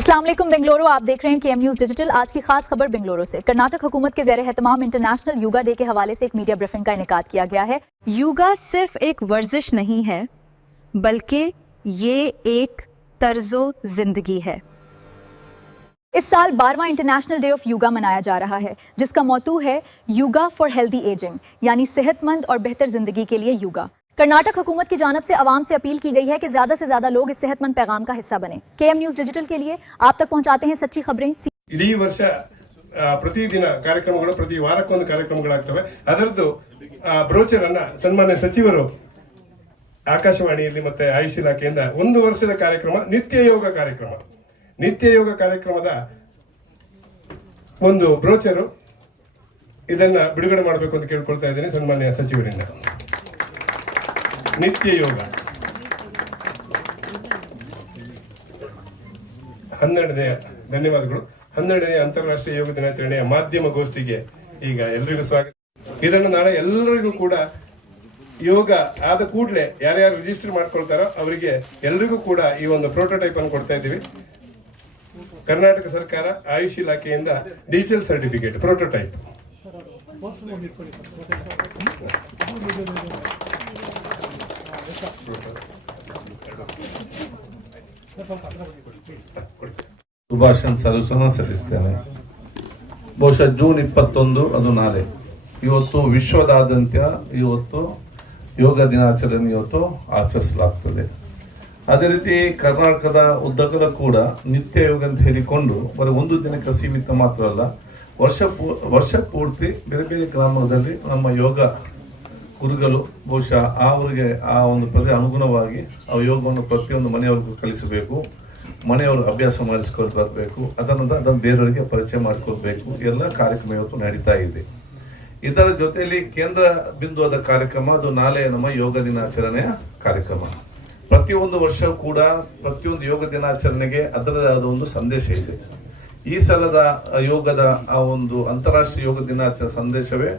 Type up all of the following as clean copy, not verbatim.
अस्सलाम वालेकुम बेंगलुरु, आप देख रहे हैं केएम न्यूज़ डिजिटल। आज की खास खबर बेंगलुरु से। कर्नाटक हुकूमत के ज़ेर एहतमाम इंटरनेशनल योगा डे के हवाले से एक मीडिया ब्रीफिंग का इनेकाद किया गया है। योगा सिर्फ एक वर्जिश नहीं है, बल्कि ये एक तर्जो जिंदगी है। इस साल 12वां इंटरनेशनल डे ऑफ योगा मनाया जा रहा है, जिसका मौतू है योगा फॉर हेल्दी एजिंग, यानी सेहतमंद और बेहतर जिंदगी के लिए योगा। कर्नाटक हुकूमत की जानिब से आवाम से अपील की गई है कि ज्यादा से ज्यादा लोग इस सेहतमंद पैगाम का हिस्सा बने। केएम न्यूज़ डिजिटल के लिए आप तक पहुंचाते हैं सच्ची खबरें। ಇಡೀ ವರ್ಷ ಪ್ರತಿದಿನ ಕಾರ್ಯಕ್ರಮಗಳು, ಪ್ರತಿ ವಾರಕ್ಕೊಂದು ಕಾರ್ಯಕ್ರಮಗಳಾಗ್ತವೆ. ಅದರದ್ದು ಬ್ರೋಚರ್ ಅನ್ನ ಸನ್ಮಾನ್ಯ ಸಚಿವರು ಆಕಾಶವಾಣಿಯಲ್ಲಿ ಮತ್ತೆ ಆಯುಷ್ ಇಲಾಖೆಯಿಂದ ಒಂದು ವರ್ಷದ ಕಾರ್ಯಕ್ರಮ ನಿತ್ಯ ಯೋಗ ಕಾರ್ಯಕ್ರಮದ ಒಂದು ಬ್ರೋಚರು ಇದನ್ನ ಬಿಡುಗಡೆ ಮಾಡಬೇಕು ಅಂತ ಕೇಳ್ಕೊಳ್ತಾ ಇದ್ದೀನಿ ಸನ್ಮಾನ್ಯ ಸಚಿವರಿಂದ. ನಿತ್ಯ ಯೋಗ 12ನೇ ಧನ್ಯವಾದಗಳು. 12ನೇ ಅಂತಾರಾಷ್ಟ್ರೀಯ ಯೋಗ ದಿನಾಚರಣೆಯ ಮಾಧ್ಯಮ ಗೋಷ್ಠಿಗೆ ಈಗ ಎಲ್ರಿಗೂ ಸ್ವಾಗತ. ಇದನ್ನು ನಾಳೆ ಎಲ್ಲರಿಗೂ ಕೂಡ ಯೋಗ ಆದ ಕೂಡಲೇ ಯಾರ್ಯಾರು ರಿಜಿಸ್ಟರ್ ಮಾಡ್ಕೊಳ್ತಾರೋ ಅವರಿಗೆ ಎಲ್ರಿಗೂ ಕೂಡ ಈ ಒಂದು ಪ್ರೋಟೋಟೈಪ್ ಅನ್ನು ಕೊಡ್ತಾ ಇದ್ದೀವಿ. ಕರ್ನಾಟಕ ಸರ್ಕಾರ ಆಯುಷ್ ಇಲಾಖೆಯಿಂದ ಡಿಜಿಟಲ್ ಸರ್ಟಿಫಿಕೇಟ್ ಪ್ರೋಟೋಟೈಪ್. ಶುಭಾಶಯ ಸಲ್ಲಿಸ್ತೇನೆ. ಬಹುಶಃ ಜೂನ್ 21 ಅದು ನಾಳೆ. ಇವತ್ತು ವಿಶ್ವದಾದ್ಯಂತ ಇವತ್ತು ಯೋಗ ದಿನಾಚರಣೆ ಇವತ್ತು ಆಚರಿಸಲಾಗ್ತದೆ. ಅದೇ ರೀತಿ ಕರ್ನಾಟಕದ ಉದ್ದಗಲ ಕೂಡ ನಿತ್ಯ ಯೋಗ ಅಂತ ಹೇಳಿಕೊಂಡು ಬರೀ ಒಂದು ದಿನಕ್ಕೆ ಸೀಮಿತ ಮಾತ್ರ ಅಲ್ಲ, ವರ್ಷ ಪೂರ್ತಿ ಬೇರೆ ಬೇರೆ ಗ್ರಾಮದಲ್ಲಿ ನಮ್ಮ ಯೋಗ ಗುರುಗಳು ಬಹುಶಃ ಅವರಿಗೆ ಆ ಒಂದು ಪದ ಅನುಗುಣವಾಗಿ ಆ ಯೋಗವನ್ನು ಪ್ರತಿಯೊಂದು ಮನೆಯವರಿಗೂ ಕಲಿಸಬೇಕು, ಮನೆಯವರು ಅಭ್ಯಾಸ ಮಾಡಿಸ್ಕೊಂಡು ಬರಬೇಕು, ಅದನ್ನು ಬೇರೆಯವರಿಗೆ ಪರಿಚಯ ಮಾಡಿಕೊಳ್ಬೇಕು. ಎಲ್ಲ ಕಾರ್ಯಕ್ರಮ ಇವತ್ತು ನಡೀತಾ ಇದೆ. ಇದರ ಜೊತೆಯಲ್ಲಿ ಕೇಂದ್ರ ಬಿಂದುವಾದ ಕಾರ್ಯಕ್ರಮ ಅದು ನಾಳೆ ನಮ್ಮ ಯೋಗ ದಿನಾಚರಣೆಯ ಕಾರ್ಯಕ್ರಮ. ಪ್ರತಿಯೊಂದು ವರ್ಷ ಕೂಡ ಪ್ರತಿಯೊಂದು ಯೋಗ ದಿನಾಚರಣೆಗೆ ಅದರದೇ ಆದ ಒಂದು ಸಂದೇಶ ಇದೆ. ಈ ಸಲದ ಯೋಗದ ಆ ಒಂದು ಅಂತಾರಾಷ್ಟ್ರೀಯ ಯೋಗ ದಿನಾಚರಣೆ ಸಂದೇಶವೇ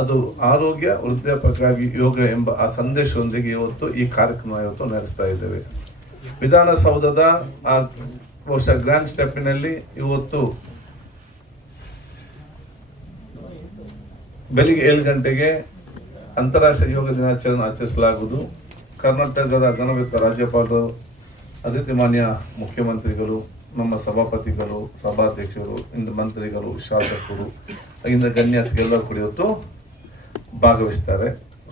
ಅದು ಆರೋಗ್ಯ ವೃದ್ಧಾಪ್ಯಕ್ಕಾಗಿ ಯೋಗ ಎಂಬ ಆ ಸಂದೇಶದೊಂದಿಗೆ ಇವತ್ತು ಈ ಕಾರ್ಯಕ್ರಮ ಇವತ್ತು ನಡೆಸ್ತಾ ಇದ್ದೇವೆ. ವಿಧಾನಸೌಧದ ಆ ಬಹುಶಃ ಗ್ರ್ಯಾಂಡ್ ಸ್ಟೆಪ್ಪಿನಲ್ಲಿ ಇವತ್ತು ಬೆಳಿಗ್ಗೆ 7 ಗಂಟೆಗೆ ಅಂತಾರಾಷ್ಟ್ರೀಯ ಯೋಗ ದಿನಾಚರಣೆ ಆಚರಿಸಲಾಗುವುದು. ಕರ್ನಾಟಕದ ಗಣವಿತ್ತ ರಾಜ್ಯಪಾಲರು, ಅದೇ ರೀತಿ ಮಾನ್ಯ ಮುಖ್ಯಮಂತ್ರಿಗಳು, ನಮ್ಮ ಸಭಾಪತಿಗಳು, ಸಭಾಧ್ಯಕ್ಷರು, ಇಂದು ಮಂತ್ರಿಗಳು, ಶಾಸಕರು, ಇಂದ ಗಣ್ಯ ಅತಿಥಿಗಳೆಲ್ಲರೂ ಕೂಡ ಇವತ್ತು ಭಾಗವಹಿಸ್ತಾರೆ.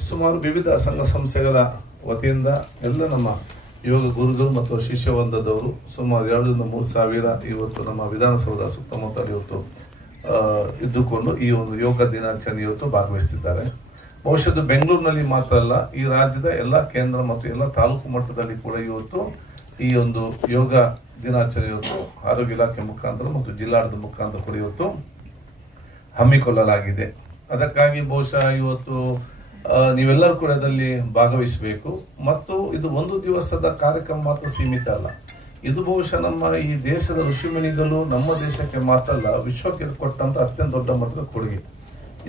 ಸುಮಾರು ವಿವಿಧ ಸಂಘ ಸಂಸ್ಥೆಗಳ ವತಿಯಿಂದ ಎಲ್ಲ ನಮ್ಮ ಯೋಗ ಗುರುಗಳು ಮತ್ತು ಶಿಷ್ಯವೃಂದದವರು ಸುಮಾರು 2-3 ಸಾವಿರ ಇವತ್ತು ನಮ್ಮ ವಿಧಾನಸೌಧ ಸುತ್ತಮುತ್ತ ಇವತ್ತು ಇದ್ದುಕೊಂಡು ಈ ಒಂದು ಯೋಗ ದಿನಾಚರಣೆ ಇವತ್ತು ಭಾಗವಹಿಸುತ್ತಿದ್ದಾರೆ. ಬಹುಶಃ ಬೆಂಗಳೂರಿನಲ್ಲಿ ಮಾತ್ರ ಅಲ್ಲ, ಈ ರಾಜ್ಯದ ಎಲ್ಲ ಕೇಂದ್ರ ಮತ್ತು ಎಲ್ಲ ತಾಲೂಕು ಮಟ್ಟದಲ್ಲಿ ಕೂಡ ಇವತ್ತು ಈ ಒಂದು ಯೋಗ ದಿನಾಚರಣೆ ಇವತ್ತು ಆರೋಗ್ಯ ಇಲಾಖೆ ಮುಖಾಂತರ ಮತ್ತು ಜಿಲ್ಲಾಡಳಿತ ಮುಖಾಂತರ ಕೂಡ ಇವತ್ತು ಹಮ್ಮಿಕೊಳ್ಳಲಾಗಿದೆ. ಅದಕ್ಕಾಗಿ ಬಹುಶಃ ಇವತ್ತು ನೀವೆಲ್ಲರೂ ಕೂಡ ಅದರಲ್ಲಿ ಭಾಗವಹಿಸಬೇಕು. ಮತ್ತು ಇದು ಒಂದು ದಿವಸದ ಕಾರ್ಯಕ್ರಮ ಮಾತ್ರ ಸೀಮಿತ ಅಲ್ಲ. ಇದು ಬಹುಶಃ ನಮ್ಮ ಈ ದೇಶದ ಋಷಿಮುನಿಗಳು ನಮ್ಮ ದೇಶಕ್ಕೆ ಮಾತ್ರ ಅಲ್ಲ, ವಿಶ್ವಕ್ಕೆ ಕೊಟ್ಟಂತ ಅತ್ಯಂತ ದೊಡ್ಡ ಮಟ್ಟದ ಕೊಡುಗೆ.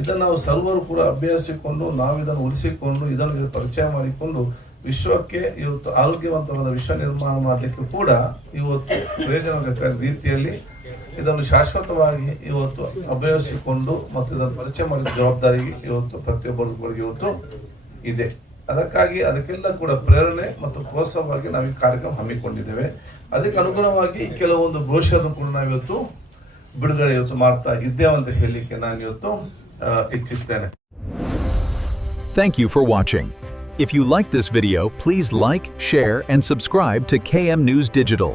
ಇದನ್ನು ನಾವು ಸರ್ವರು ಕೂಡ ಅಭ್ಯಸಿಕೊಂಡು ನಾವು ಇದನ್ನು ಉಳಿಸಿಕೊಂಡು ಇದನ್ನು ಪರಿಚಯ ಮಾಡಿಕೊಂಡು ವಿಶ್ವಕ್ಕೆ ಇವತ್ತು ಆರೋಗ್ಯವಂತವಾದ ವಿಶ್ವ ನಿರ್ಮಾಣ ಮಾಡಲಿಕ್ಕೆ ಕೂಡ ಇವತ್ತು ಪ್ರಯೋಜನಕ ರೀತಿಯಲ್ಲಿ ಇದನ್ನು ಶಾಶ್ವತವಾಗಿ ಇವತ್ತು ಅಭ್ಯಸಿಕೊಂಡು ಮತ್ತು ಇದನ್ನು ಪರಿಚಯ ಮಾಡಿದ ಜವಾಬ್ದಾರಿ ಇವತ್ತು ಪ್ರತಿಯೊಬ್ಬರಿಗೂ ಕೂಡ ಇವತ್ತು ಇದೆ. ಅದಕ್ಕಾಗಿ ಅದಕ್ಕೆಲ್ಲ ಕೂಡ ಪ್ರೇರಣೆ ಮತ್ತು ಪ್ರೋತ್ಸಾಹವಾಗಿ ನಾವು ಈ ಕಾರ್ಯಕ್ರಮ ಹಮ್ಮಿಕೊಂಡಿದ್ದೇವೆ. ಅದಕ್ಕೆ ಅನುಗುಣವಾಗಿ ಕೆಲವೊಂದು ಬ್ರೋಷರ್ ಕೂಡ ನಾವಿವತ್ತು ಬಿಡುಗಡೆ ಇವತ್ತು ಮಾಡ್ತಾ ಇದ್ದೇವೆ ಅಂತ ಹೇಳಲಿಕ್ಕೆ ನಾನು ಇವತ್ತು ಇಚ್ಛಿಸ್ತೇನೆ. Thank you for watching. If you like this video, please like, share, and subscribe to KM News Digital.